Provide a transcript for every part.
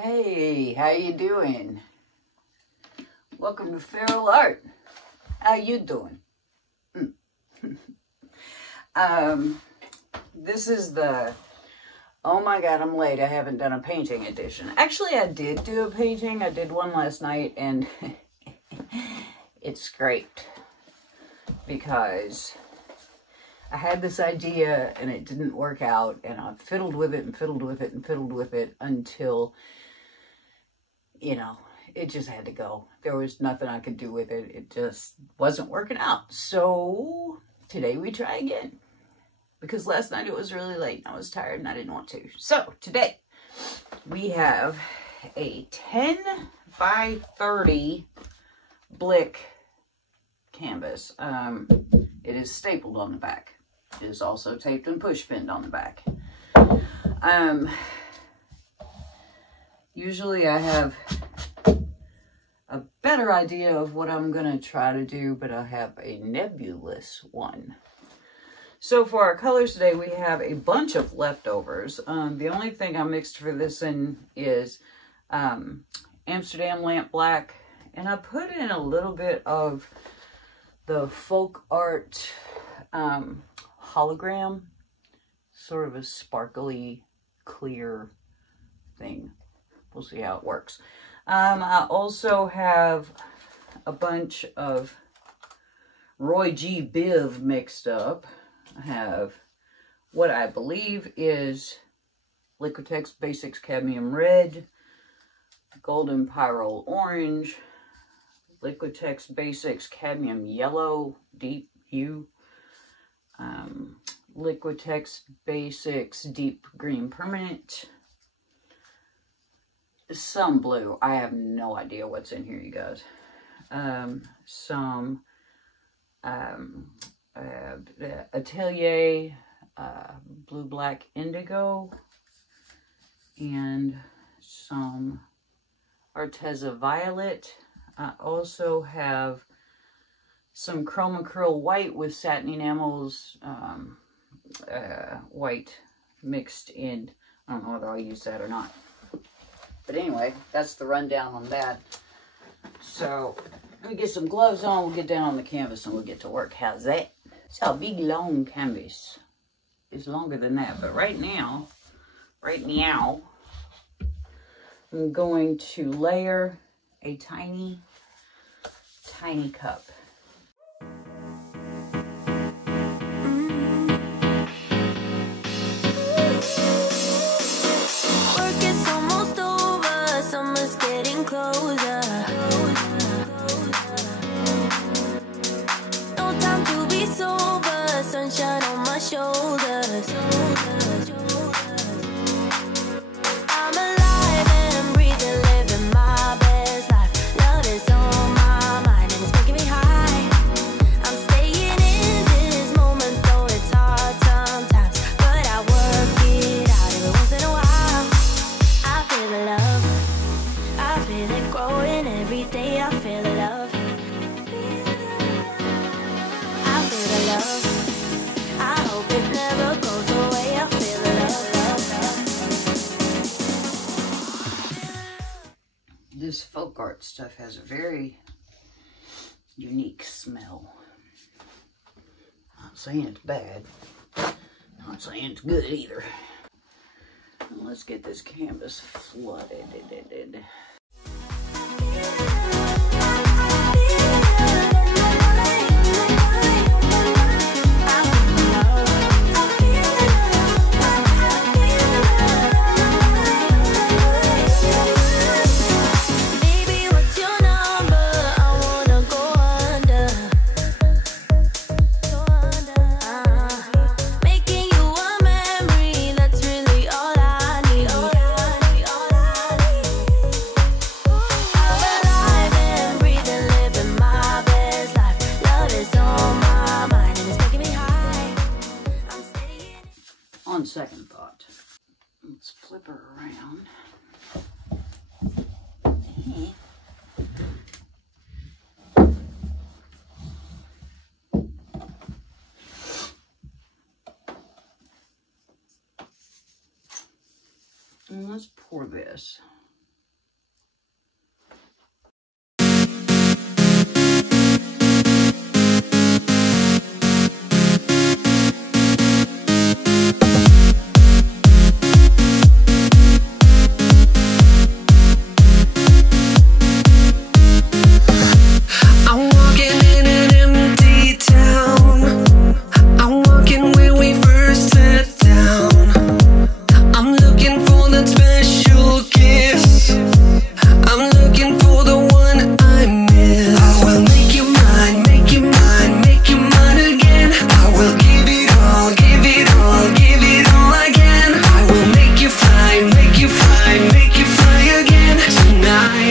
Hey, how you doing? Welcome to Feralart. How you doing? This is the, oh my god, I'm late. I haven't done a painting edition. Actually, I did do a painting. I did one last night and it scraped because I had this idea and it didn't work out, and I fiddled with it and fiddled with it and fiddled with it until, you know, it just had to go. There was nothing I could do with it. It just wasn't working out. So today we try again, because last night it was really late and I was tired and I didn't want to. So today we have a 10 by 30 Blick canvas. It is stapled on the back. It is also taped and push pinned on the back. Usually I have a better idea of what I'm going to try to do, but I have a nebulous one. So for our colors today, we have a bunch of leftovers. The only thing I mixed for this in is Amsterdam Lamp Black, and I put in a little bit of the folk art hologram, sort of a sparkly, clear thing. We'll see how it works. I also have a bunch of Roy G. Biv mixed up. I have what I believe is Liquitex Basics Cadmium Red, Golden Pyrrole Orange, Liquitex Basics Cadmium Yellow, Deep Hue, Liquitex Basics Deep Green Permanent, some blue. I have no idea what's in here, you guys. Some Atelier Blue Black Indigo, and some Arteza Violet. I also have some Chroma Curl White with satin enamels, white mixed in. I don't know whether I'll use that or not. But anyway, that's the rundown on that. So let me get some gloves on. We'll get down on the canvas and we'll get to work. How's that? It's a big long canvas. It's longer than that, but right now, I'm going to layer a tiny cup. Work is almost over, summer's getting closer. No time to be sober, sunshine on my shoulders. I'm alive and breathing, living my best life. Love is on my mind and it's making me high. I'm staying in this moment, though it's hard sometimes, but I work it out every once in a while. I feel the love, I feel it growing every day. I feel the love, I feel the love. I hope it never goes away. I feel the love. This folk art stuff has a very unique smell. Not saying it's bad, not saying it's good either. Let's get this canvas flooded. Baby, what's your number? I wanna go under. Making you a memory, that's really all I need. I'm alive and breathing, living my best life. Love is on my mind and it's making me high. I'm staying. On second thought, let's flip her around. And let's pour this.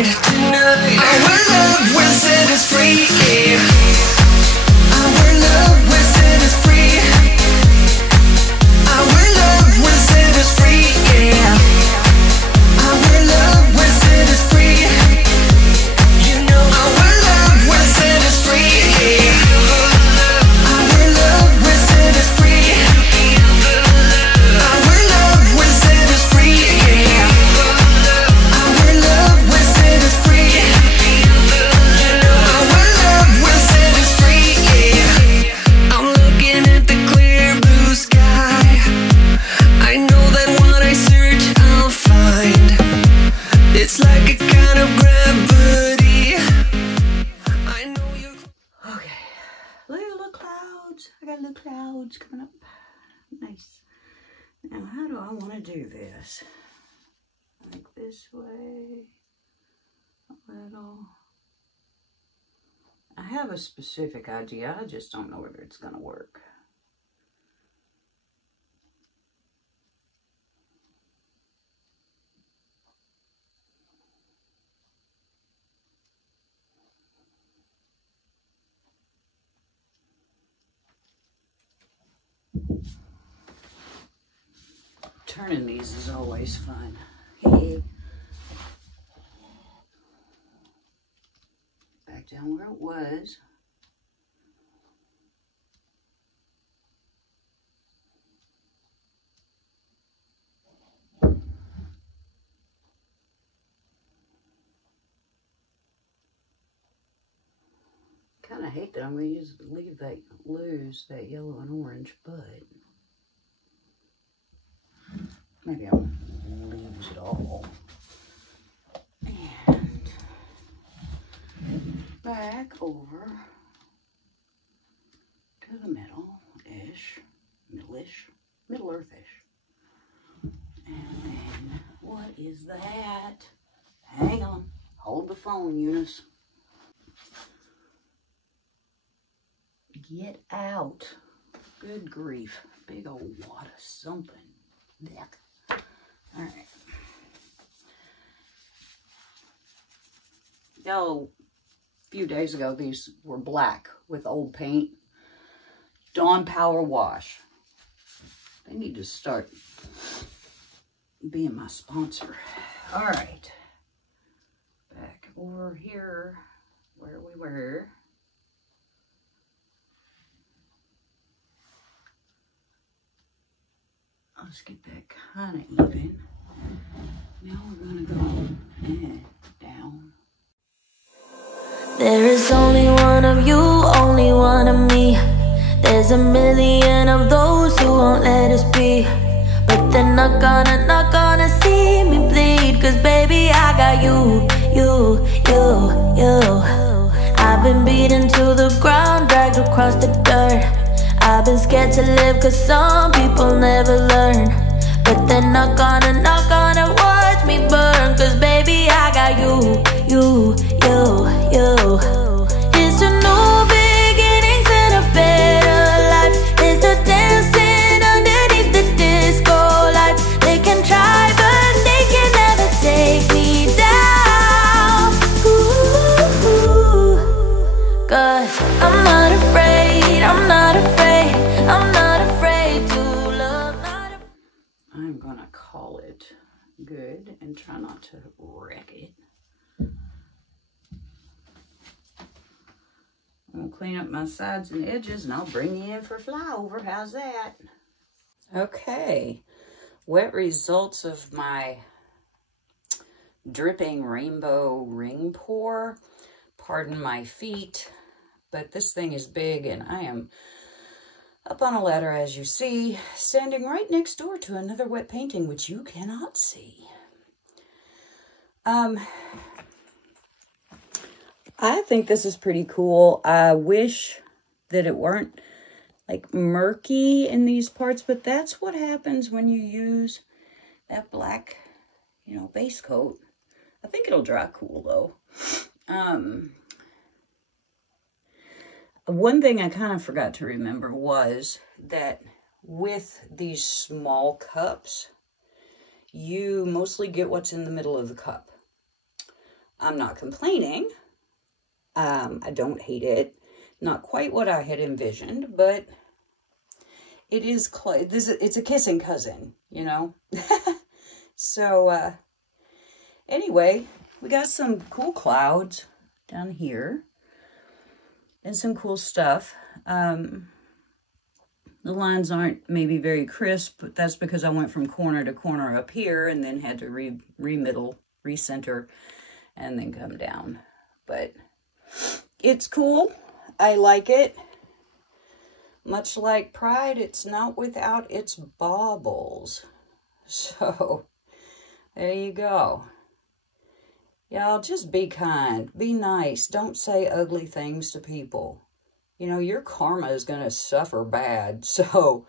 night, tonight. Our love will set us free. Our love will set us free. Our love will set us free. Our love will set us free. You know our love will set us free. Our love will set us free. Our love will set us free. Our love will set us free. You know our love will set us free. I'm looking at the clear blue sky. I know that what I search I'll find. It's like a kind of gravity. I know you're... Okay, little clouds. I got little clouds coming up. Nice. Now, how do I want to do this? Like this way. A little. I have a specific idea. I just don't know whether it's going to work. Turning these is always fun. Hey. Back down where it was. Kind of hate that I'm going to lose that yellow and orange, but maybe I won't lose it all. And back over to the middle-ish, middle earth-ish. And then, what is that? Hang on, hold the phone, Eunice. Get out. Good grief. Big old wad of something. Neck. Alright. Yo, a few days ago, these were black with old paint. Dawn Power Wash. They need to start being my sponsor. Alright. Back over here where we were. Let's get that kind of even. Now we're going to go down. There is only one of you, only one of me. There's a million of those who won't let us be. But they're not gonna see me bleed. Cause baby, I got you. I've been beaten to the ground, dragged across the dirt. I've been scared to live cause some people never learn. But they're not gonna watch me burn. Cause baby, I got you. It's a new beginnings and a better life. It's the dancing underneath the disco lights. They can try but they can never take me down. Cause I'm not afraid, I'm not afraid, I'm not afraid to love, not afraid. I'm going to call it good and try not to wreck it. I'm going to clean up my sides and edges and I'll bring you in for flyover. How's that? Okay. Wet results of my dripping rainbow ring pour. Pardon my feet, but this thing is big and I am up on a ladder, as you see, standing right next door to another wet painting, which you cannot see. I think this is pretty cool. I wish that it weren't like murky in these parts, but that's what happens when you use that black, base coat. I think it'll dry cool though. One thing I kind of forgot to remember was that with these small cups, you mostly get what's in the middle of the cup. I'm not complaining. I don't hate it. Not quite what I had envisioned, but it is it's a kissing cousin, you know. So anyway, we got some cool clouds down here and some cool stuff. The lines aren't maybe very crisp, but that's because I went from corner to corner up here and then had to re-middle, recenter, and then come down. But it's cool. I like it. Much like Pride, it's not without its baubles. So, there you go. Y'all, just be kind. Be nice. Don't say ugly things to people. You know, your karma is going to suffer bad. So,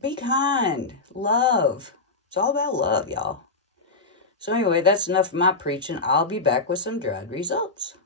be kind. Love. It's all about love, y'all. So anyway, that's enough of my preaching. I'll be back with some dried results.